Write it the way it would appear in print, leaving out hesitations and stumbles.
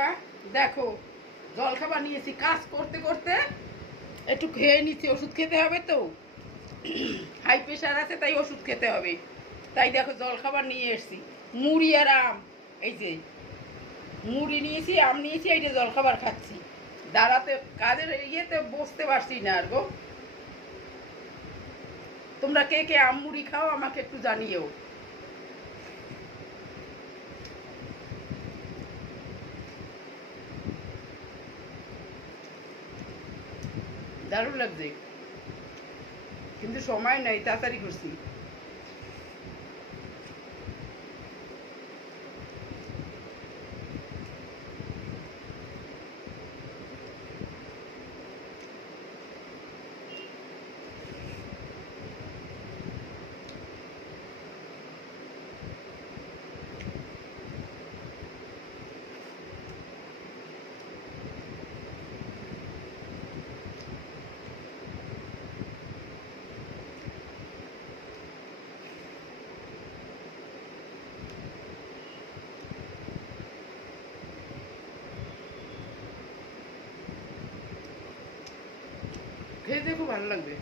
বন্ধুরা দেখো জলখাবার নিয়েছি, কাজ করতে করতে একটু খেয়ে নিচ্ছি। ওষুধ খেতে হবে তো, হাই প্রেশার আছে, তাই ওষুধ খেতে হবে। তাই দেখো জলখাবার নিয়ে এসছি, মুড়ি আর আম। এই যে মুড়ি নিয়েছি, আম নিয়েছি, এই যে জলখাবার খাচ্ছি। দাঁড়াতে কাজের ইয়েতে বসতে পারছি না আর গো। তোমরা কে কে আম মুড়ি খাও আমাকে একটু জানিও। দারুণ লাগছে, কিন্তু সময় নাই, তাড়াতাড়ি করছি। খেয়ে দেখো, ভালো লাগবে।